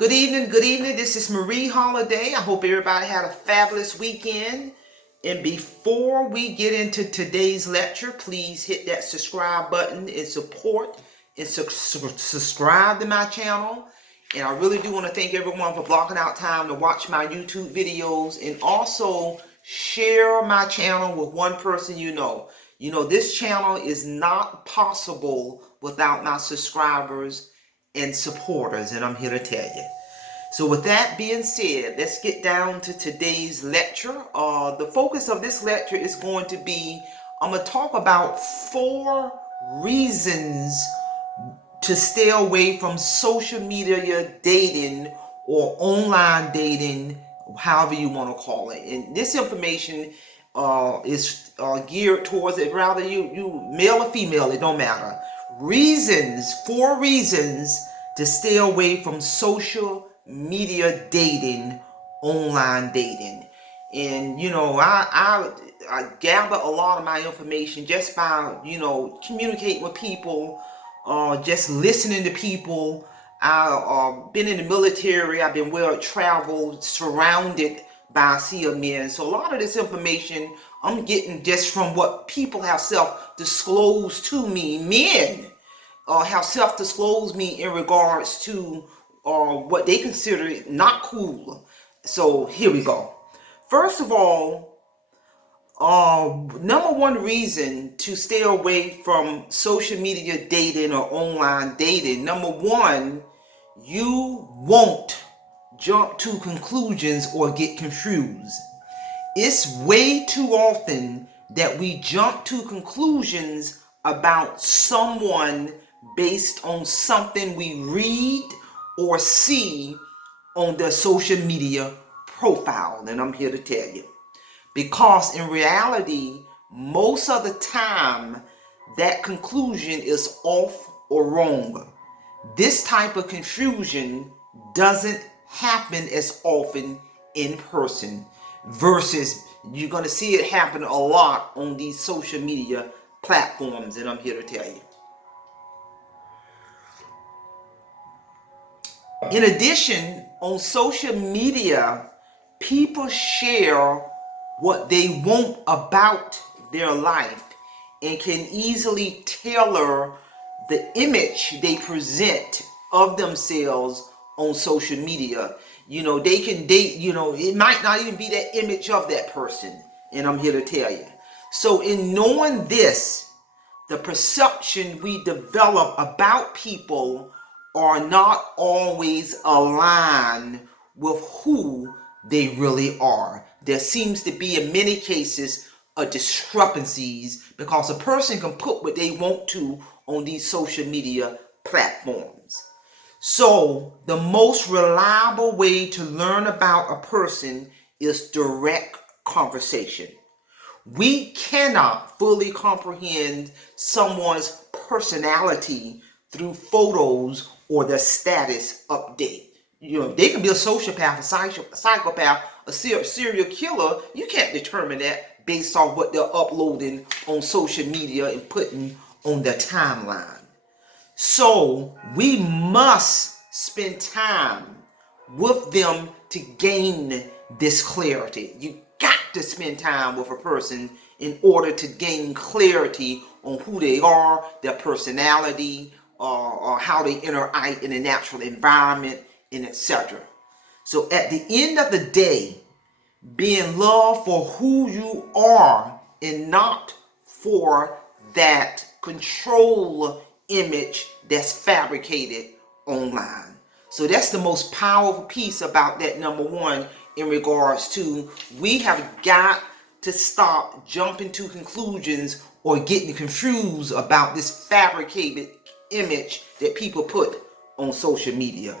Good evening, good evening. This is Marie Holiday. I hope everybody had a fabulous weekend. And before we get into today's lecture, please hit that subscribe button and support and subscribe to my channel. And I really do want to thank everyone for blocking out time to watch my YouTube videos and also share my channel with one person you know. You know, this channel is not possible without my subscribers and supporters, and I'm here to tell you. So with that being said, let's get down to today's lecture. The focus of this lecture is going to be, I'm going to talk about 4 reasons to stay away from social media dating or online dating, however you want to call it. And this information is geared towards it, rather you male or female, it don't matter. 4 reasons to stay away from social media dating, online dating. And you know, I gather a lot of my information just by, you know, communicating with people, just listening to people. I've been in the military. I've been well traveled, surrounded by a sea of men. So a lot of this information I'm getting just from what people have self-disclosed to me. Men have self-disclosed me in regards to what they consider not cool. So here we go. First of all, number 1 reason to stay away from social media dating or online dating. Number 1, you won't jump to conclusions or get confused. It's way too often that we jump to conclusions about someone based on something we read or see on their social media profile. And I'm here to tell you, because in reality, most of the time, that conclusion is off or wrong. This type of confusion doesn't happen as often in person, versus you're going to see it happen a lot on these social media platforms, and I'm here to tell you. In addition, on social media, people share what they want about their life and can easily tailor the image they present of themselves on social media. You know, they can date, you know, it might not even be that image of that person, and I'm here to tell you. So in knowing this, the perception we develop about people are not always aligned with who they really are. There seems to be, in many cases, a discrepancies because a person can put what they want to on these social media platforms. So the most reliable way to learn about a person is direct conversation. We cannot fully comprehend someone's personality through photos or their status update. You know, they can be a sociopath, a psychopath, a serial killer. You can't determine that based on what they're uploading on social media and putting on their timeline. So we must spend time with them to gain this clarity. You got to spend time with a person in order to gain clarity on who they are, their personality, or how they interact in a natural environment, and etc. So at the end of the day, be in love for who you are and not for that control image that's fabricated online. So that's the most powerful piece about that, number 1, in regards to we have got to stop jumping to conclusions or getting confused about this fabricated image that people put on social media.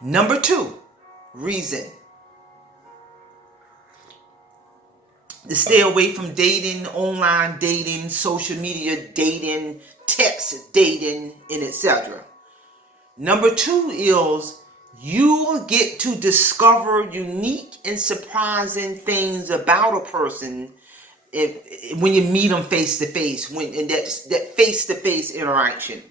Number 2 reason to stay away from dating, online dating, social media dating, text dating, and etc. Number 2 is you will get to discover unique and surprising things about a person when you meet them face to face, in that face to face interaction.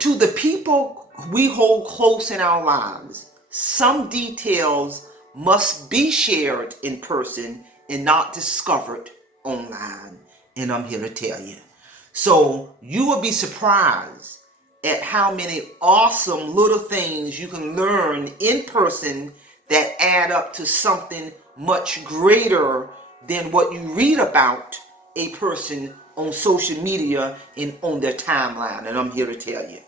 To the people we hold close in our lives, some details must be shared in person and not discovered online. And I'm here to tell you. So you will be surprised at how many awesome little things you can learn in person that add up to something much greater than what you read about a person on social media and on their timeline. And I'm here to tell you.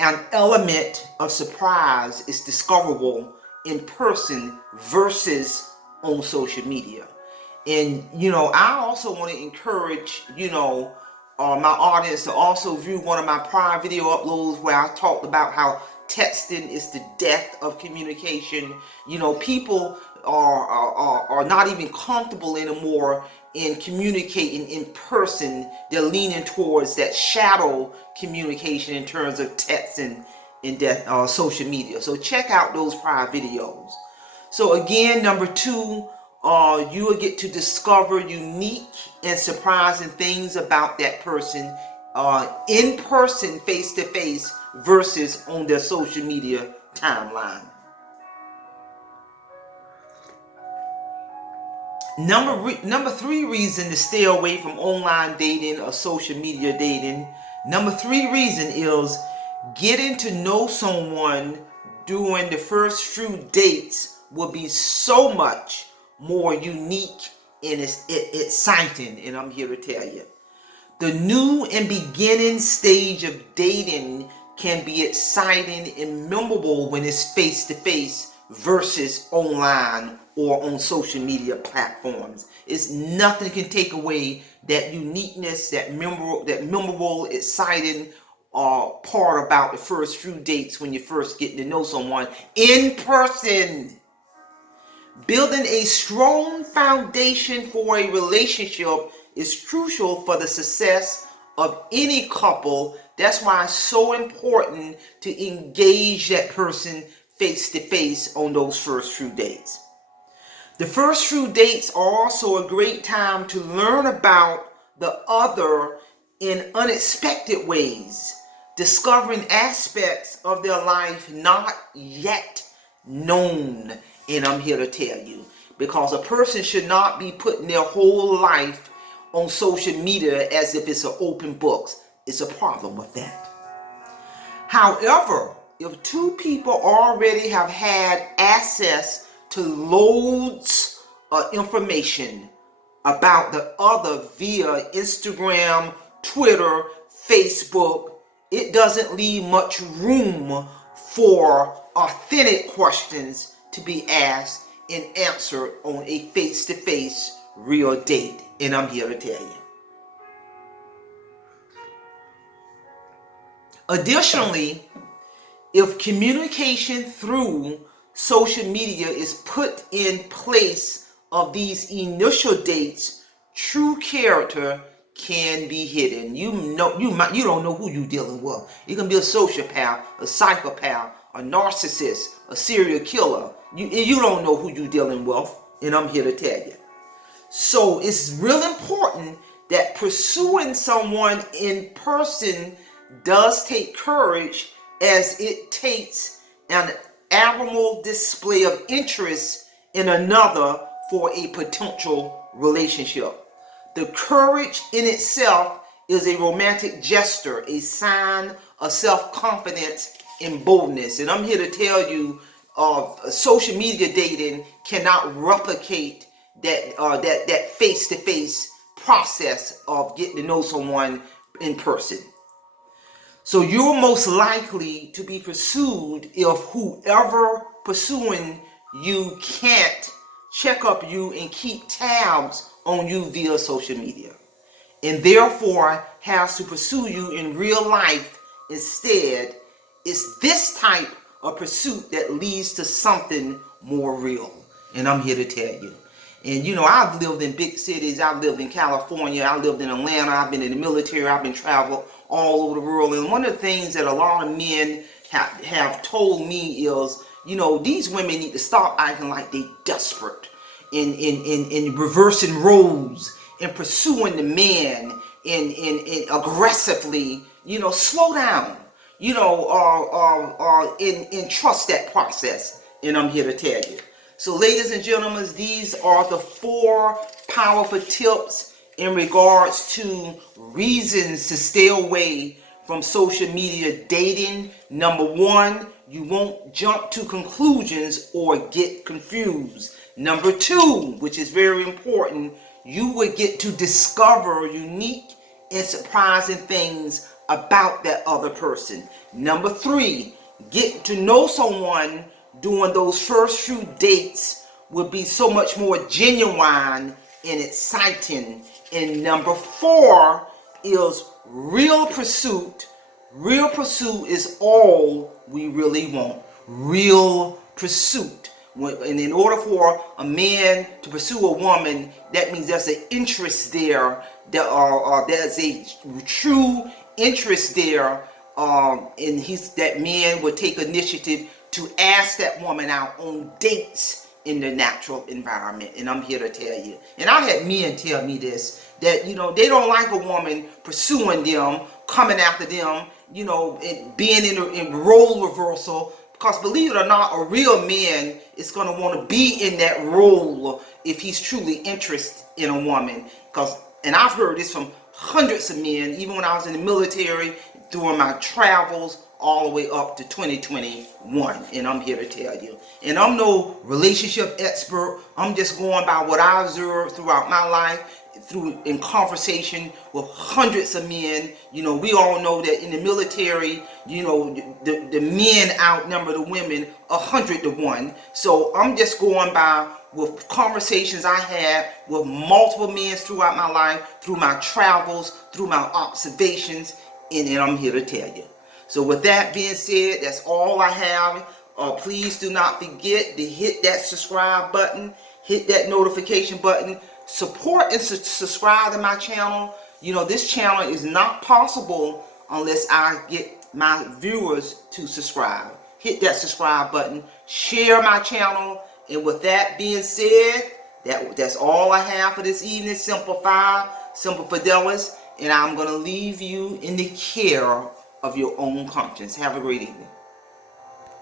An element of surprise is discoverable in person versus on social media. And, I also want to encourage, my audience to also view one of my prior video uploads where I talked about how texting is the death of communication. People are not even comfortable anymore in communicating in person. They're leaning towards that shadow communication in terms of texting and social media. So check out those prior videos. So again, number 2, you will get to discover unique and surprising things about that person in person, face to face, versus on their social media timeline. Number 3 reason to stay away from online dating or social media dating. Number 3 reason is getting to know someone during the first few dates will be so much more unique and exciting. And I'm here to tell you, the new and beginning stage of dating can be exciting and memorable when it's face to face versus online or on social media platforms. It's nothing can take away that uniqueness, that memorable, exciting part about the first few dates when you're first getting to know someone in person. Building a strong foundation for a relationship is crucial for the success of any couple. That's why it's so important to engage that person face to face on those first few dates. The first few dates are also a great time to learn about the other in unexpected ways, discovering aspects of their life not yet known. And I'm here to tell you, because a person should not be putting their whole life on social media as if it's an open book. It's a problem with that. However, if 2 people already have had access to loads of information about the other via Instagram, Twitter, Facebook, it doesn't leave much room for authentic questions to be asked and answered on a face-to-face real date. And I'm here to tell you. Additionally, if communication through social media is put in place of these initial dates, true character can be hidden. You don't know who you're dealing with. You can be a sociopath, a psychopath, a narcissist, a serial killer. You don't know who you're dealing with, and I'm here to tell you. So it's real important that pursuing someone in person does take courage, as it takes an abnormal display of interest in another for a potential relationship. The courage in itself is a romantic gesture, a sign of self-confidence and boldness. And I'm here to tell you, social media dating cannot replicate that face-to-face process of getting to know someone in person. So you're most likely to be pursued if whoever pursuing you can't check up you and keep tabs on you via social media, and therefore has to pursue you in real life instead. It's this type of pursuit that leads to something more real. And I'm here to tell you. And I've lived in big cities. I've lived in California. I lived in Atlanta. I've been in the military. I've been traveled all over the world. And one of the things that a lot of men have told me is, these women need to stop acting like they desperate in reversing roles and pursuing the man in aggressively. Slow down. And trust that process. and I'm here to tell you. So ladies and gentlemen, these are the 4 powerful tips in regards to reasons to stay away from social media dating. Number 1, you won't jump to conclusions or get confused. Number 2, which is very important, you will get to discover unique and surprising things about that other person. Number 3, getting to know someone during those first few dates will be so much more genuine and exciting. And number 4 is real pursuit. Real pursuit is all we really want. Real pursuit. And in order for a man to pursue a woman, that means there's an interest there. There's a true interest there. And that man would take initiative to ask that woman out on dates in the natural environment. And I'm here to tell you. And I had men tell me this, that, they don't like a woman pursuing them, coming after them, and being in role reversal. Because believe it or not, a real man is going to want to be in that role if he's truly interested in a woman. And I've heard this from hundreds of men, even when I was in the military, during my travels, all the way up to 2021. And I'm here to tell you. And I'm no relationship expert. I'm just going by what I observed throughout my life, in conversation with hundreds of men. We all know that in the military, the men outnumber the women 100 to 1. So I'm just going by with conversations I had with multiple men throughout my life, through my travels, through my observations, and I'm here to tell you. So with that being said, that's all I have. Please do not forget to hit that subscribe button, hit that notification button, support and subscribe to my channel. This channel is not possible unless I get my viewers to subscribe. Hit that subscribe button, share my channel, and with that being said, that's all I have for this evening. Simple Fidelis, and I'm going to leave you in the care of your own conscience. Have a great evening.